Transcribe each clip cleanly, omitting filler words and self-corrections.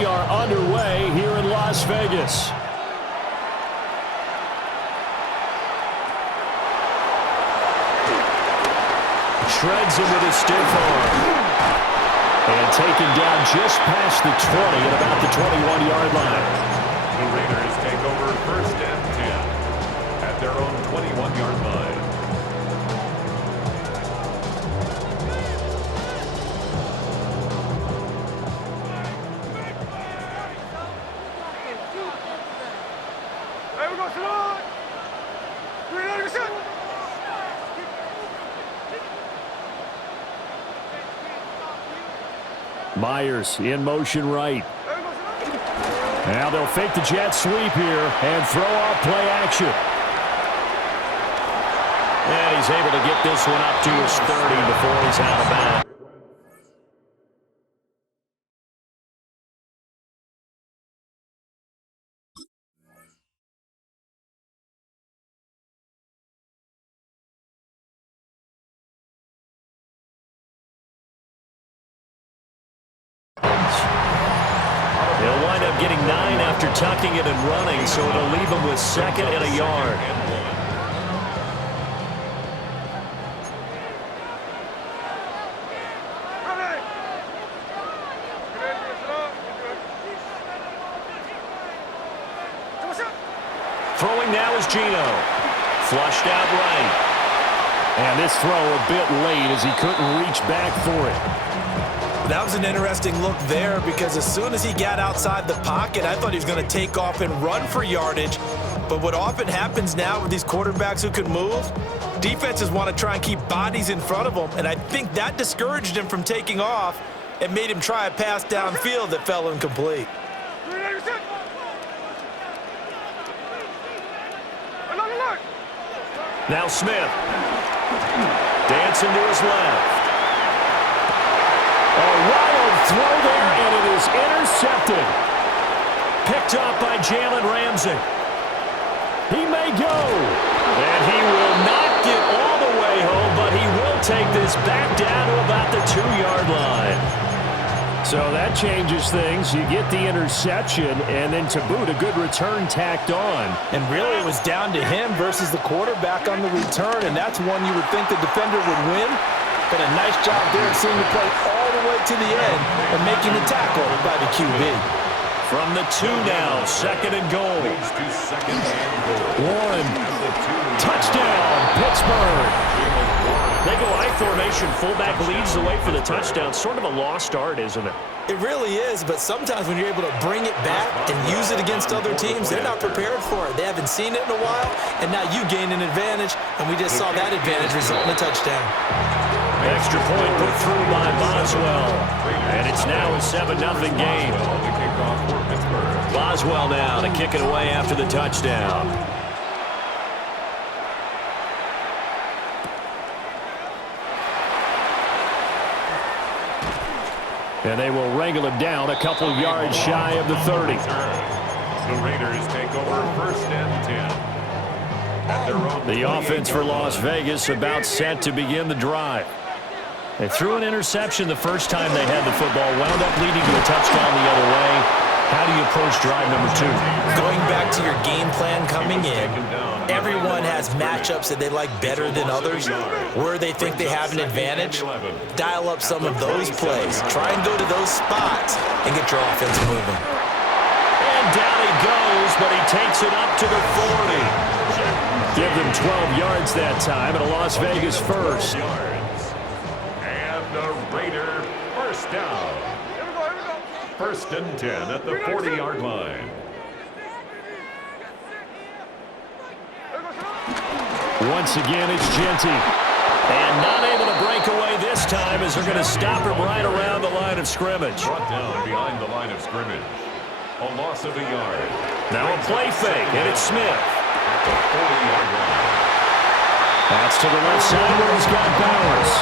we are underway here in Las Vegas. Shreds him with a stiff arm. And taken down just past the 20 at about the 21-yard line. The Raiders take over 1st and 10 at their own 21-yard line. Myers in motion right. Now they'll fake the jet sweep here and throw off play action. And he's able to get this one up to his 30 before he's out of bounds. They'll wind up getting 9 after tucking it and running, so it'll leave them with 2nd and a yard. Throwing now is Geno. Flushed out right. And this throw a bit late as he couldn't reach back for it. That was an interesting look there because as soon as he got outside the pocket, I thought he was going to take off and run for yardage. But what often happens now with these quarterbacks who can move, defenses want to try and keep bodies in front of them, and I think that discouraged him from taking off and made him try a pass downfield that fell incomplete. Now Smith. Dancing to his left. A wild throw there, and it is intercepted. Picked off by Jalen Ramsey. He may go. And he will not get all the way home, but he will take this back down to about the 2-yard line. So that changes things. You get the interception, and then to boot, a good return tacked on. And really it was down to him versus the quarterback on the return, and that's one you would think the defender would win. But a nice job there of seeing the play all the way to the end and making the tackle by the QB. From the 2 now, 2nd and goal. Warren, touchdown, Pittsburgh. They go I formation, fullback leads the way for the touchdown. Sort of a lost art, isn't it? It really is, but sometimes when you're able to bring it back and use it against other teams, they're not prepared for it. They haven't seen it in a while, and now you gain an advantage, and we just saw that advantage result in a touchdown. Extra point put through by Boswell. And it's now a 7-0 game. Boswell now to kick it away after the touchdown. And they will wrangle him down a couple yards shy of the 30. The Raiders take over 1st and 10. At their own the offense for Las Vegas about set to begin the drive. They threw an interception the first time they had the football, wound up leading to a touchdown the other way. How do you approach drive number 2? Going back to your game plan coming in, everyone has matchups that they like better than others, where they think they have an advantage. Dial up some of those plays. Try and go to those spots and get your offense moving. And down he goes, but he takes it up to the 40. Give them 12 yards that time, and a Las Vegas first. The Raider first down. 1st and 10 at the 40-yard line. Once again, it's Genty. And not able to break away this time as they're going to stop him right around the line of scrimmage. Brought down behind the line of scrimmage. A loss of a yard. Now a play fake, and it's Smith. At the 40-yard line. That's to the left side where he's got Bowers.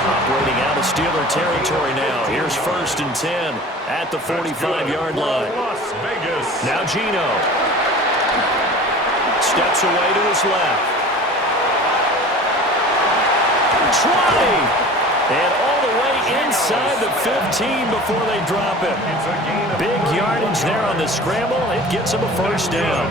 Operating out of Steeler territory now. Here's 1st and 10 at the 45-yard line. Las Vegas. Now Geno. Steps away to his left. Try! And all the way inside the 15 before they drop it. Big yardage there on the scramble. It gets them a first down.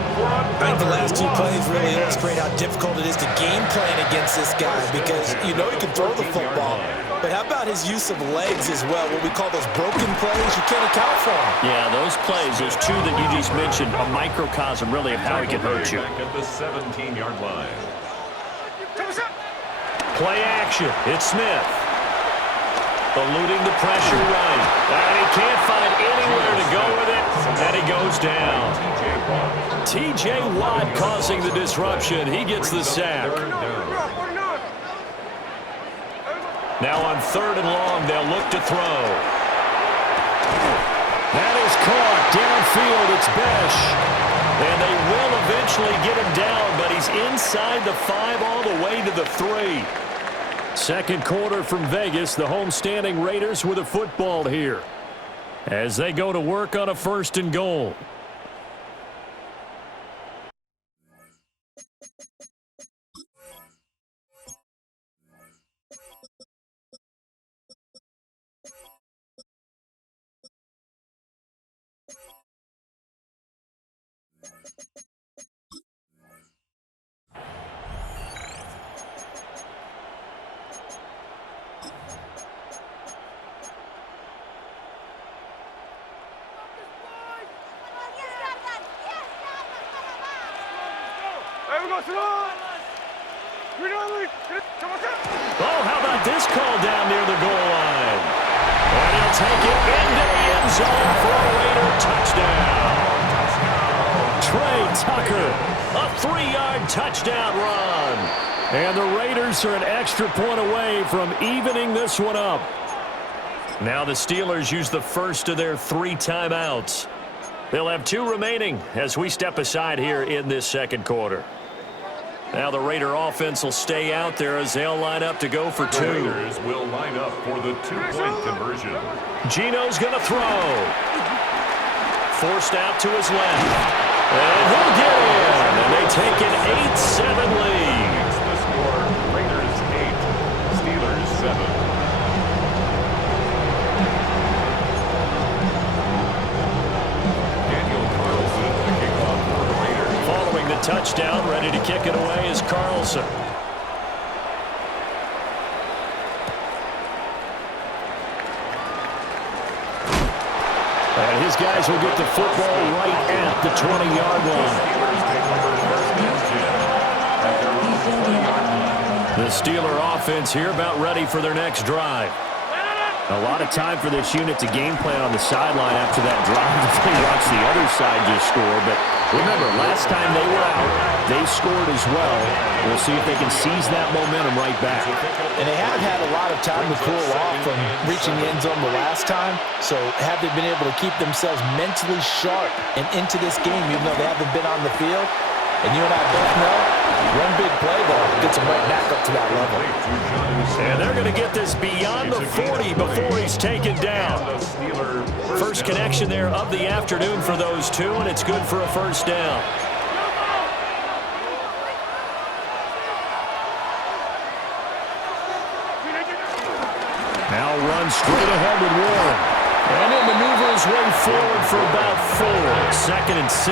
I think the last two plays really illustrate how difficult it is to game plan against this guy because you know he can throw the football. But how about his use of legs as well? What we call those broken plays, you can't account for them. Yeah, those plays, those two that you just mentioned, a microcosm really of how he can hurt you. At the 17-yard line. Play action. It's Smith. Eluding the pressure right. And he can't find anywhere to go with it. And he goes down. T.J. Watt causing the disruption. He gets the sack. Now on 3rd and long, they'll look to throw. That is caught downfield. It's Besh. And they will eventually get him down, but he's inside the 5 all the way to the 3. Second quarter from Vegas, the homestanding Raiders with a football here as they go to work on a 1st and goal. Oh, how about this call down near the goal line? And he'll take it into the end zone for a Raider touchdown. Trey Tucker, a 3-yard touchdown run. And the Raiders are an extra point away from evening this one up. Now the Steelers use the first of their 3 timeouts. They'll have 2 remaining as we step aside here in this second quarter. Now the Raider offense will stay out there as they'll line up to go for 2. The Raiders will line up for the 2-point conversion. Gino's going to throw. Forced out to his left. And he'll get in. And they take an 8-7 lead. It's the score, Raiders 8, Steelers 7. Touchdown, ready to kick it away is Carlson. And his guys will get the football right at the 20-yard line. The Steeler offense here about ready for their next drive. A lot of time for this unit to game plan on the sideline after that drive. They watch the other side just score. But remember, last time they were out, they scored as well. We'll see if they can seize that momentum right back. And they have had a lot of time to cool off from reaching the end zone the last time. So have they been able to keep themselves mentally sharp and into this game, even though they haven't been on the field? And you and I both know, one big play, though, gets them right back up to that level. And they're going to get this beyond the 40 before he's taken down. First connection there of the afternoon for those 2, and it's good for a first down. Now runs straight ahead with Warren. And he'll maneuver his way forward for about 4. 2nd and 6.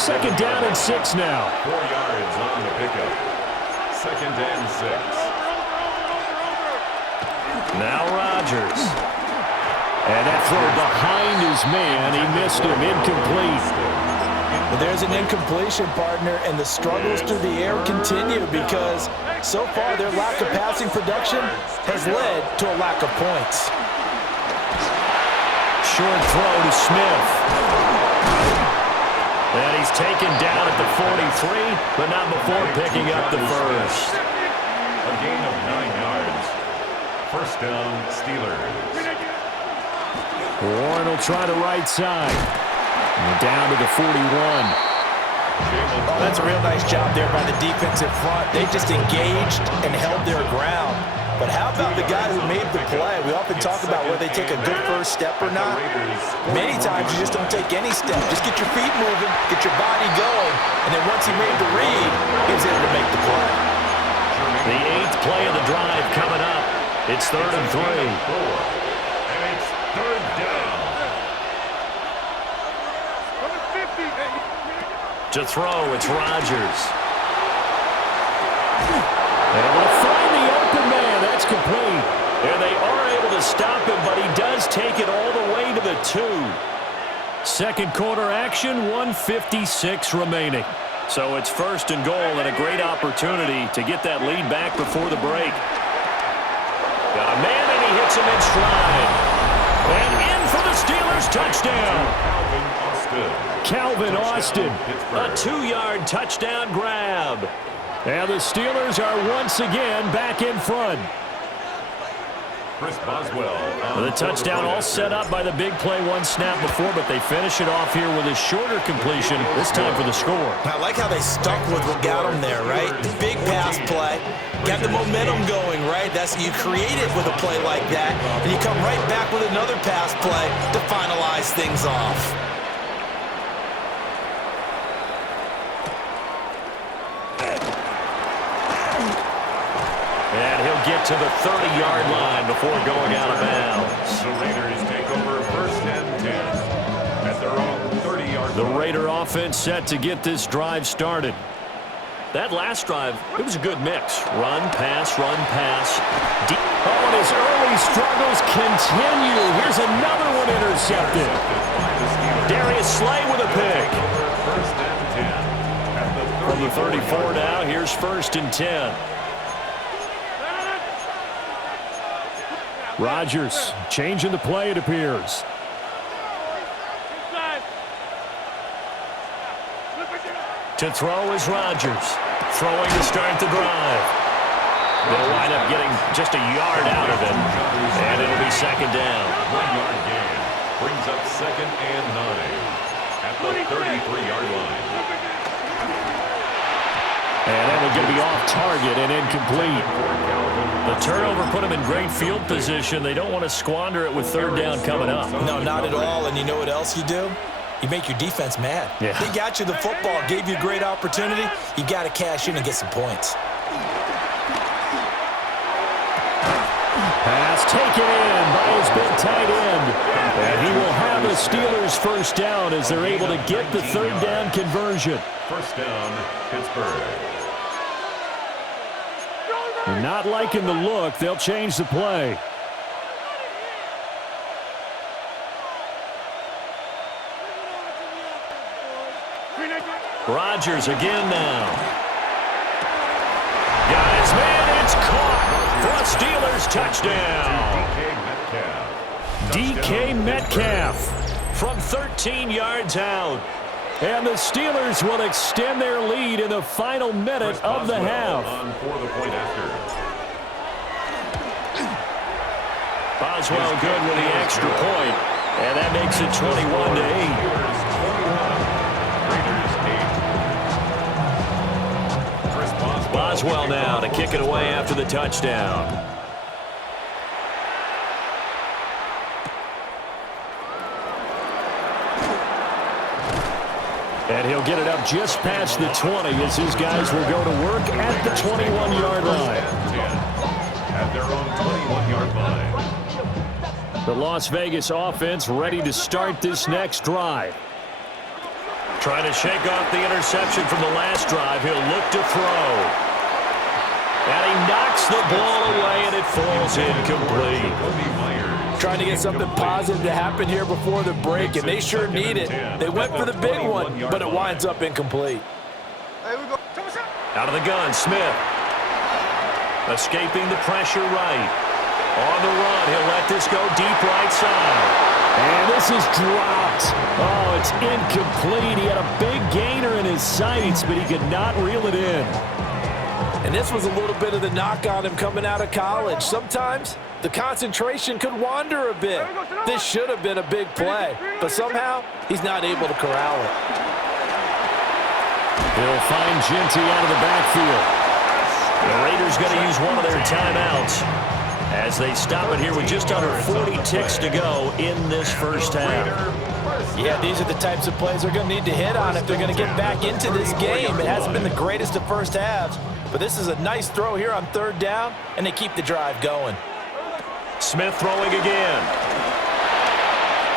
Second down and 6 now. 4 yards on the pickup. 2nd and 6. Now Rodgers. And that throw behind his man. He missed him. Incomplete. Well, there's an incompletion, partner, and the struggles through the air continue because so far their lack of passing production has led to a lack of points. Short throw to Smith. And he's taken down at the 43, but not before picking up the first. A gain of 9 yards. First down, Steelers. Warren will try the right side. And down to the 41. Oh, that's a real nice job there by the defensive front. They just engaged and held their ground. But how about the guy who made the play? We often talk about whether they take a good first step or not. Many times you just don't take any step. Just get your feet moving, get your body going, and then once he made the read, he was able to make the play. The 8th play of the drive coming up. It's 3rd and 3. And it's 3rd down. To throw, it's Rodgers. Able to find the open man. That's complete. And they are able to stop him, but he does take it all the way to the 2. Second quarter action, 1:56 remaining. So it's 1st and goal and a great opportunity to get that lead back before the break. Got a man and he hits him in stride. And in for the Steelers touchdown. Calvin Austin, a 2-yard touchdown grab. And the Steelers are once again back in front. Chris Boswell. The touchdown all set up by the big play 1 snap before, but they finish it off here with a shorter completion, this time for the score. I like how they stuck with what got them there, right? The big pass play, got the momentum going, right? That's you create it with a play like that, and you come right back with another pass play to finalize things off. And he'll get to the 30-yard line before going out of bounds. The Raiders take over 1st and 10 at their own 30-yard line. The Raider offense set to get this drive started. That last drive, it was a good mix. Run, pass, run, pass. Oh, and his early struggles continue. Here's another one intercepted. Darius Slay with a pick. 1st and 10 at the From the 34 now, here's 1st and 10. Rodgers changing the play, it appears. To throw is Rodgers. Throwing to start the drive. They'll wind up getting just a yard out of it. And it'll be 2nd down. 1-yard gain brings up 2nd and 9 at the 33-yard line. And that will going to be off target and incomplete. The turnover put them in great field position. They don't want to squander it with 3rd down coming up. No, not at all. And you know what else you do? You make your defense mad. Yeah. They got you the football, gave you a great opportunity. You got to cash in and get some points. Pass taken in by his big tight end. And he will have the Steelers 1st down as they're able to get the 3rd down conversion. 1st down, Pittsburgh. They're not liking the look. They'll change the play. Rodgers again now. Got his man. It's caught for a Steelers touchdown. DK Metcalf from 13 yards out. And the Steelers will extend their lead in the final minute of the half. On for the point after. Boswell good with the extra point. And that makes it 21-8. Boswell now to kick it away after the touchdown. And he'll get it up just past the 20 as his guys will go to work at the 21-yard line. At their own 21-yard line. The Las Vegas offense ready to start this next drive. Trying to shake off the interception from the last drive. He'll look to throw. And he knocks the ball away, and it falls incomplete. Trying to get something positive to happen here before the break, and they sure need it. They went for the big one, but it winds up incomplete. Out of the gun, Smith. Escaping the pressure right. On the run, he'll let this go deep right side. And this is dropped. Oh, it's incomplete. He had a big gainer in his sights, but he could not reel it in. And this was a little bit of the knock on him coming out of college. Sometimes the concentration could wander a bit. This should have been a big play, but somehow he's not able to corral it. He'll find Genty out of the backfield. The Raiders going to use one of their timeouts as they stop it here with just under 40 ticks to go in this first half. Yeah, these are the types of plays they're going to need to hit on if they're going to get back into this game. It hasn't been the greatest of first halves, but this is a nice throw here on 3rd down, and they keep the drive going. Smith throwing again.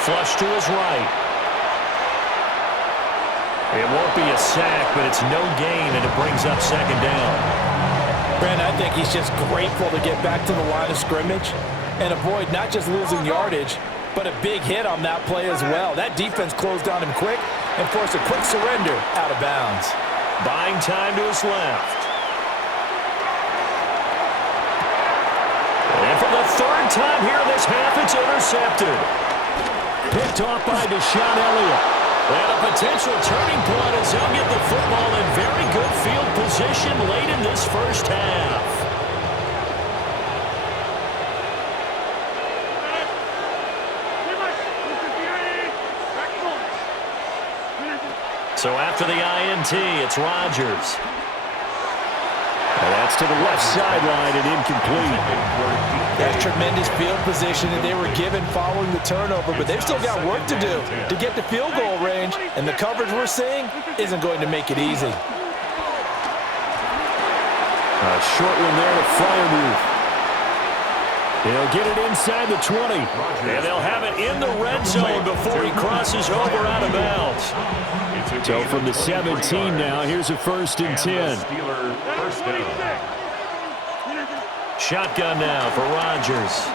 Flush to his right. It won't be a sack, but it's no gain, and it brings up second down. Brent, I think he's just grateful to get back to the line of scrimmage and avoid not just losing yardage, but a big hit on that play as well. That defense closed on him quick and forced a quick surrender out of bounds. Buying time to his left. And for the third time here in this half, it's intercepted. Picked off by Deshaun Elliott. And a potential turning point as he'll get the football in very good field position late in this first half. So after the INT, it's Rodgers. And that's to the left sideline and incomplete. That's tremendous field position that they were given following the turnover, but they've still got work to do to get to field goal range, and the coverage we're seeing isn't going to make it easy. A short one there to Freiermuth. He'll get it inside the 20, and they'll have it in the red zone before he crosses over out of bounds. So from the 17 now, here's a 1st and 10. Shotgun now for Rodgers.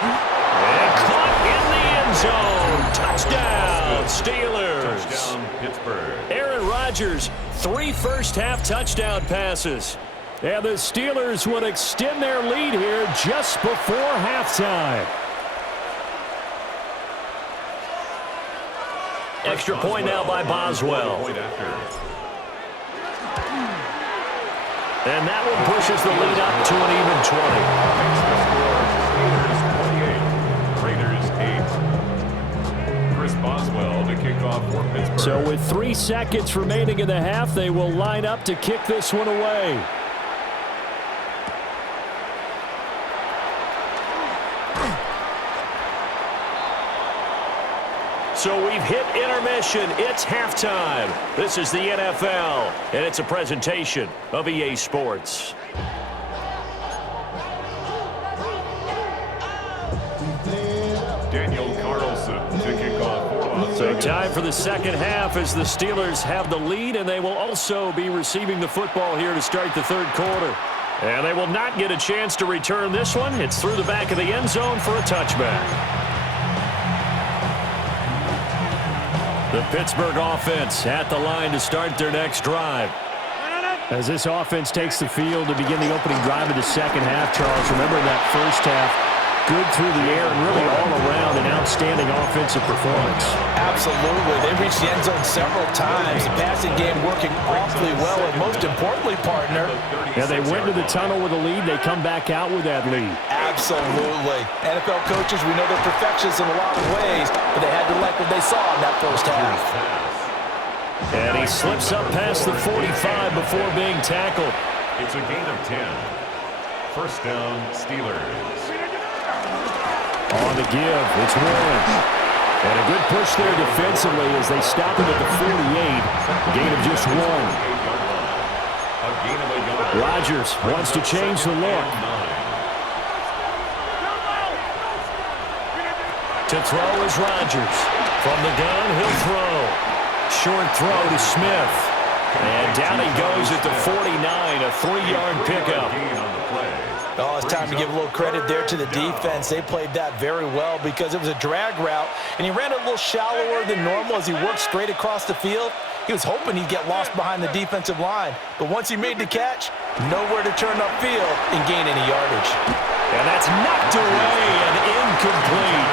And caught in the end zone. Touchdown, Steelers. Touchdown, Pittsburgh. Aaron Rodgers, 3 first-half touchdown passes. And the Steelers would extend their lead here just before halftime. Extra point now by Boswell. And that one pushes the lead up to an even 20. Makes the score Steelers 28, Raiders 8. Chris Boswell to kick off for Pittsburgh. So with 3 seconds remaining in the half, they will line up to kick this one away. So we've hit intermission. It's halftime. This is the NFL, and it's a presentation of EA Sports. Daniel Carlson to kick off for Las So Vegas. time for the second half as the Steelers have the lead, and they will also be receiving the football here to start the third quarter. And they will not get a chance to return this one. It's through the back of the end zone for a touchback. The Pittsburgh offense at the line to start their next drive. As this offense takes the field to begin the opening drive of the second half, Charles, remember that first half, good through the air and really all around an outstanding offensive performance. Absolutely. They reached the end zone several times. The passing game working awfully well, and most importantly, partner. Yeah, they went to the tunnel with a lead. They come back out with that lead. Absolutely. NFL coaches, we know they're perfectionists in a lot of ways, but they had to like what they saw in that first half. And he slips up past the 45 before being tackled. It's a gain of 10. First down, Steelers. On the give, it's Warren. And a good push there defensively as they stop him at the 48. Gain of just 1. Rodgers wants to change the look. To throw is Rodgers. From the gun, he'll throw. Short throw to Smith. And down he goes at the 49, a 3-yard pickup. Oh, it's time to give a little credit there to the defense. They played that very well because it was a drag route, and he ran a little shallower than normal as he worked straight across the field. He was hoping he'd get lost behind the defensive line, but once he made the catch, nowhere to turn upfield and gain any yardage. And that's knocked away and incomplete.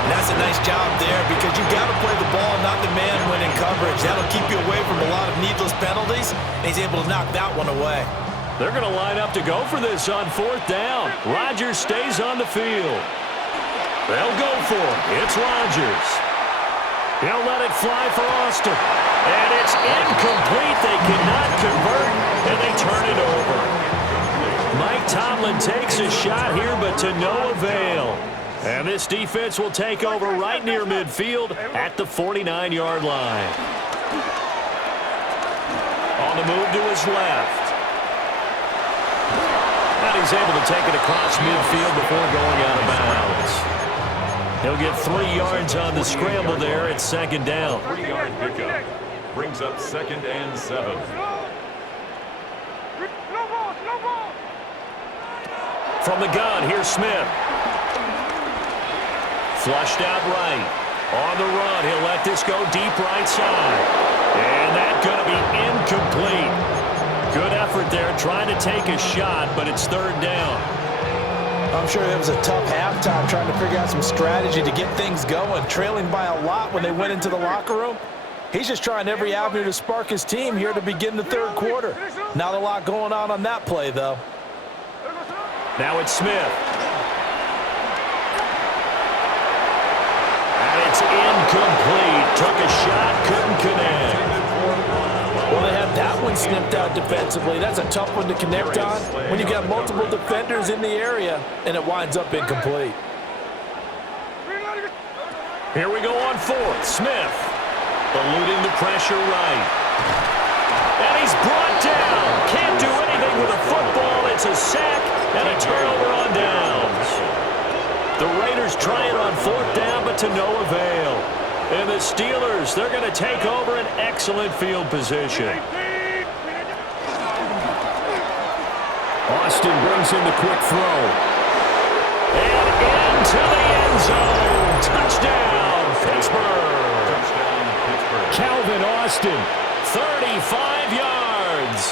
And that's a nice job there because you got to play the ball, not the man when in coverage. That'll keep you away from a lot of needless penalties, and he's able to knock that one away. They're going to line up to go for this on 4th down. Rodgers stays on the field. They'll go for it. It's Rodgers. He'll let it fly for Austin. And it's incomplete. They cannot convert, and they turn it over. Mike Tomlin takes a shot here, but to no avail. And this defense will take over right near midfield at the 49-yard line. On the move to his left. And And he's able to take it across midfield before going out of bounds. He'll get 3 yards on the scramble there at second down. 3-yard pickup brings up 2nd and 7. From the gun, here's Smith. Flushed out right. On the run, he'll let this go deep right side. And that's going to be incomplete. Good effort there, trying to take a shot, but it's 3rd down. I'm sure it was a tough halftime trying to figure out some strategy to get things going, trailing by a lot when they went into the locker room. He's just trying every avenue to spark his team here to begin the 3rd quarter. Not a lot going on that play, though. Now it's Smith. And it's incomplete. Took a shot, couldn't connect. Well, they have that one snipped out defensively. That's a tough one to connect on when you got multiple defenders in the area, and it winds up incomplete. Here we go on 4th. Smith eluding the pressure right. And he's brought down. Can't do anything with a football. It's a sack and a turnover on downs. The Raiders trying on 4th down, but to no avail. And the Steelers, they're going to take over an excellent field position. Austin brings in the quick throw. And into the end zone. Touchdown, Pittsburgh. Touchdown, Pittsburgh. Calvin Austin, 35 yards.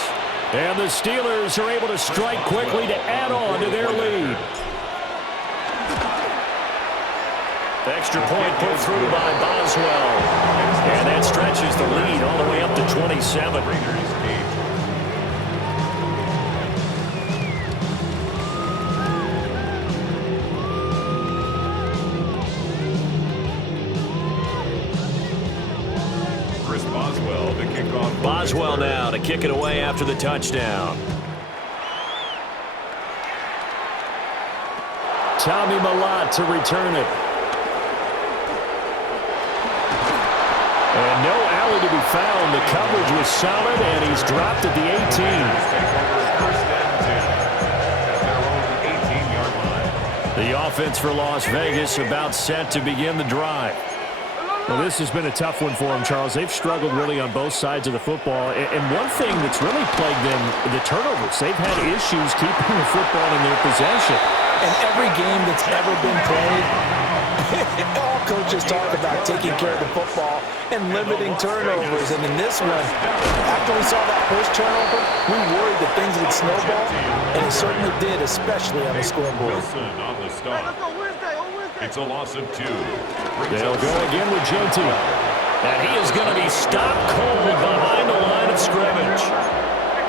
And the Steelers are able to strike quickly to add on to their lead. Extra point put through by Boswell. And that stretches the lead all the way up to 27. Chris Boswell, the kickoff. Boswell now to kick it away after the touchdown. Tommy Mellott to return it. And no alley to be found. The coverage was solid, and he's dropped at the 18. Take over 1st and 10 at their own 18-yard line. The offense for Las Vegas about set to begin the drive. Well, this has been a tough one for them, Charles. They've struggled really on both sides of the football. And one thing that's really plagued them, the turnovers. They've had issues keeping the football in their possession. And every game that's ever been played, all coaches talk about taking care of the football and limiting turnovers. And in this one, after we saw that first turnover, we worried that things would snowball, and it certainly did, especially on the scoreboard. Wilson on the stop. It's a loss of 2. They'll go again with JT. And he is going to be stopped cold behind the line of scrimmage.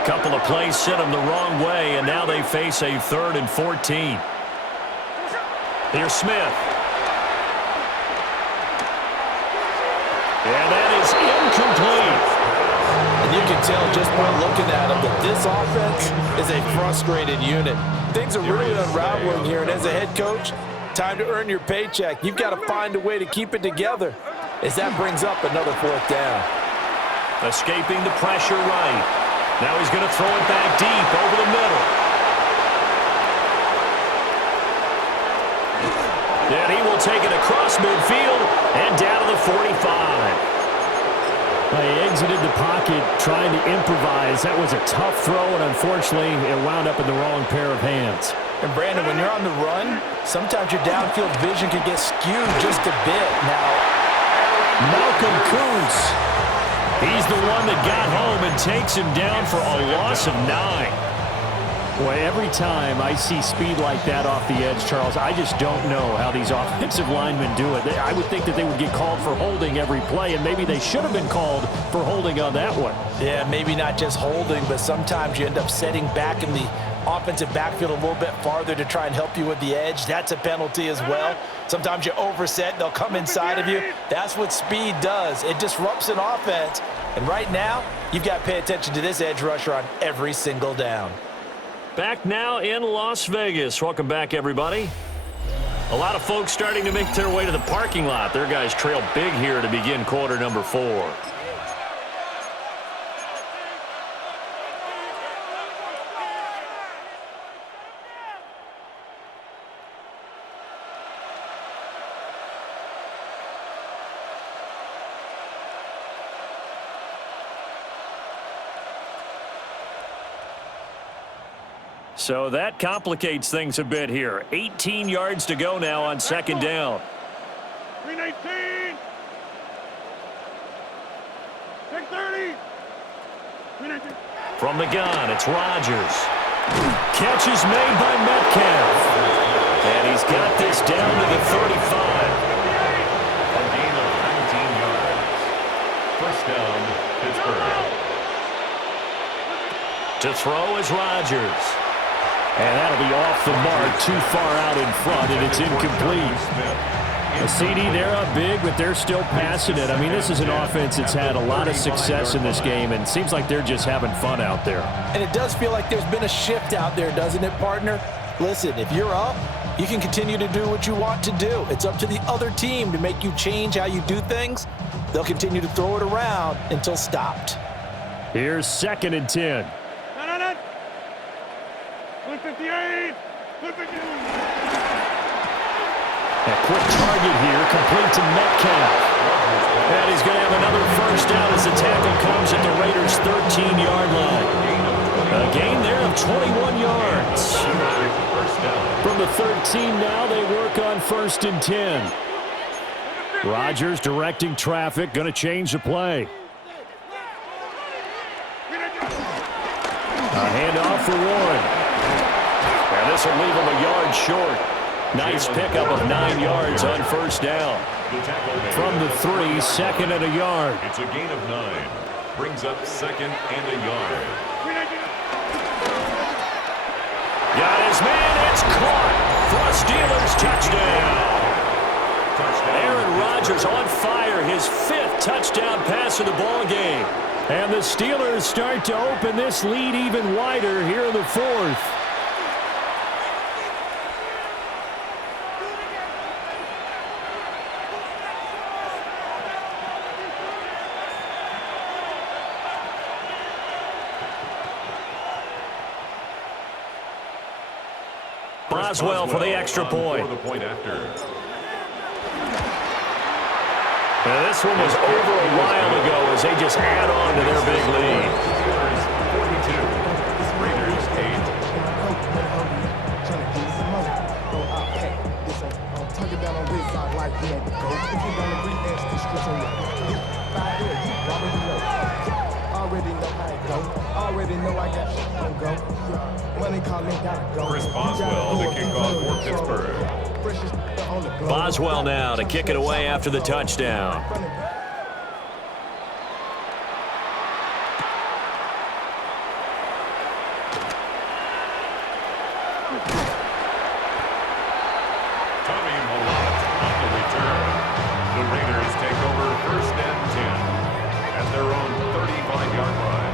Couple of plays sent him the wrong way, and now they face a 3rd and 14. Here's Smith. And that is incomplete. And you can tell just by looking at him that this offense is a frustrated unit. Things are really unraveling here, and as a head coach, time to earn your paycheck. You've got to find a way to keep it together as that brings up another 4th down. Escaping the pressure right. Now he's going to throw it back deep over the middle. And he will take it across midfield and down to the 45. They exited the pocket trying to improvise. That was a tough throw, and unfortunately, it wound up in the wrong pair of hands. And Brandon, when you're on the run, sometimes your downfield vision can get skewed just a bit. Now, Malcolm Kuntz. He's the one that got home and takes him down for a loss of 9. Boy, every time I see speed like that off the edge, Charles, I just don't know how these offensive linemen do it. I would think that they would get called for holding every play, and maybe they should have been called for holding on that one. Yeah, maybe not just holding, but sometimes you end up setting back in the offensive backfield a little bit farther to try and help you with the edge. That's a penalty as well. Sometimes you overset, they'll come inside of you. That's what speed does. It disrupts an offense. And right now, you've got to pay attention to this edge rusher on every single down. Back now in Las Vegas. Welcome back, everybody. A lot of folks starting to make their way to the parking lot. Their guys trail big here to begin quarter number 4. So that complicates things a bit here. 18 yards to go now on second down. 319. 630. 319. From the gun, it's Rodgers. Catch is made by Metcalf. And he's got this down to the 35. A gain of 19 yards. First down, Pittsburgh. To throw is Rodgers. And that'll be off the mark, too far out in front, and it's incomplete. A CD, they're up big, but they're still passing it. I mean, this is an offense that's had a lot of success in this game, and it seems like they're just having fun out there. And it does feel like there's been a shift out there, doesn't it, partner? Listen, if you're up, you can continue to do what you want to do. It's up to the other team to make you change how you do things. They'll continue to throw it around until stopped. Here's 2nd and 10. 158. 158. A quick target here, complete to Metcalf. And he's going to have another first down as the tackle comes at the Raiders' 13-yard line. A gain there of 21 yards. From the 13 now, they work on 1st and 10. Rodgers directing traffic, going to change the play. A handoff for Warren. And this will leave him a yard short. Nice pickup of 9 yards on first down. From the 3, 2nd and a yard. It's a gain of 9. Brings up 2nd and a yard. Got his man. It's caught for a Steelers touchdown. Aaron Rodgers on fire. His 5th touchdown pass of the ball game. And the Steelers start to open this lead even wider here in the 4th. Boswell for the extra point. For the point after. And this one was over a while ago as they just add on to their big lead. 42. Raiders 8. Chris Boswell to kick off for Pittsburgh. Boswell now to kick it away after the touchdown. Tommy Malott on the return. The Raiders take over 1st and 10 at their own 35-yard line.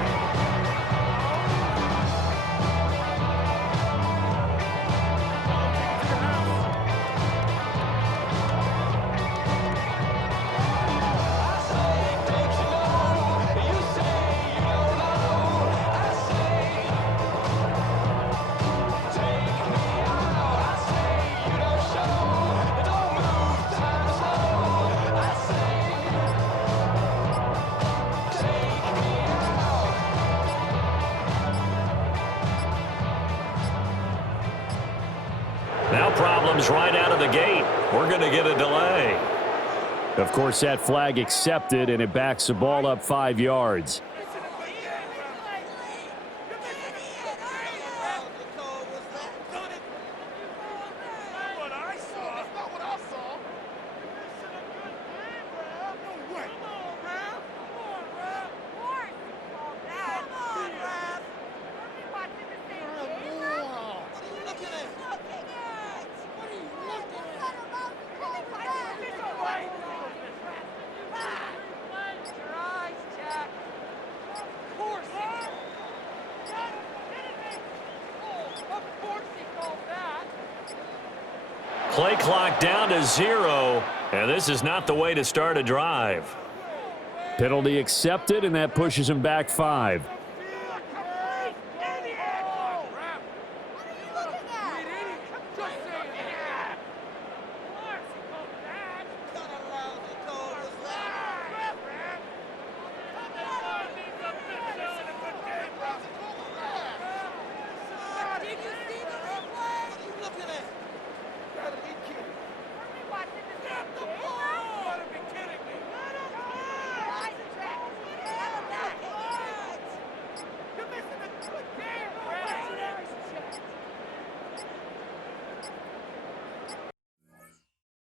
Now problems right out of the gate. We're going to get a delay. Of course, that flag accepted, and it backs the ball up 5 yards. Play clock down to 0, and this is not the way to start a drive. Penalty accepted, and that pushes him back 5.